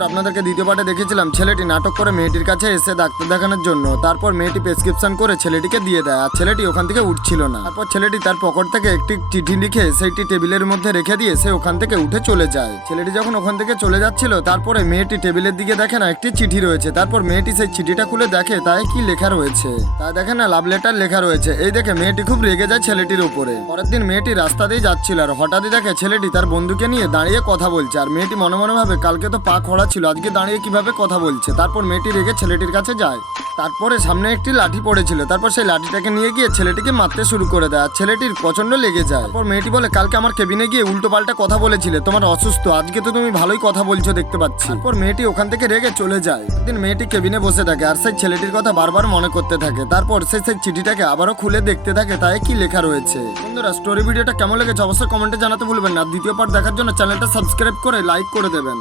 আপনাদেরকে দ্বিতীয় পার্টে দেখেছিলাম ছেলেটি নাটক করে মেয়েটির কাছে এসে ডাক্তার দেখানোর জন্য। তারপর মেয়েটি প্রেসক্রিপশন করে ছেলেটিকে দিয়ে দেয়, আর ছেলেটি ওখান থেকে উঠছিল না। তারপর ছেলেটি তার পকেট থেকে একটি চিঠি লিখে সেইটি টেবিলের মধ্যে রেখে দিয়ে সে ওখান থেকে উঠে চলে যায়। ছেলেটি যখন ওখান থেকে চলে যাচ্ছিল, তারপরে মেয়েটি টেবিলের দিকে দেখে না একটি চিঠি রয়েছে। তারপর মেয়েটি সেই চিঠিটা খুলে দেখে তাই কি লেখা রয়েছে, তা দেখে না লাভ লেটার লেখা রয়েছে। এই দেখে মেয়েটি খুব রেগে যায় ছেলেটির উপরে। পরের দিন মেয়েটি রাস্তা দিয়ে যাচ্ছিল, আর হঠাৎই দেখে ছেলেটি তার বন্ধুকে নিয়ে দাঁড়িয়ে কথা বলছে। আর মেয়েটি মনে মনে ভাবে কালকে তো পা খোড়া ছিল, আজকে দাঁড়িয়ে কিভাবে কথা বলছে। তারপর মেয়েটি রেগে ছেলেটির কাছে যায়। তারপরে সামনে একটি লাঠি পড়েছিল, তারপর সেই লাঠিটাকে নিয়ে গিয়ে ছেলেটিকে মারতে শুরু করে দেয়। আর ছেলেটির প্রচন্ড লেগে যায়। তারপর মেয়েটি বলে কালকে আমার কেবিনে গিয়ে উল্টো পাল্টা কথা বলেছিলে, তোমার অসুস্থ, আজকে তো তুমি ভালোই কথা বলছো দেখতে পাচ্ছি। তারপর মেয়েটি ওখান থেকে রেগে চলে যায়। একদিন মেয়েটি কেবিনে বসে থাকে আর সেই ছেলেটির কথা বারবার মনে করতে থাকে। তারপর সেই চিঠিটাকে আবারও খুলে দেখতে থাকে তাই কি লেখা রয়েছে। বন্ধুরা, স্টোরি ভিডিওটা কেমন লেগেছে অবশ্যই কমেন্টে জানাতে ভুলবেন না। দ্বিতীয় পার্ট দেখার জন্য চ্যানেলটা সাবস্ক্রাইব করে লাইক করে দেবেন।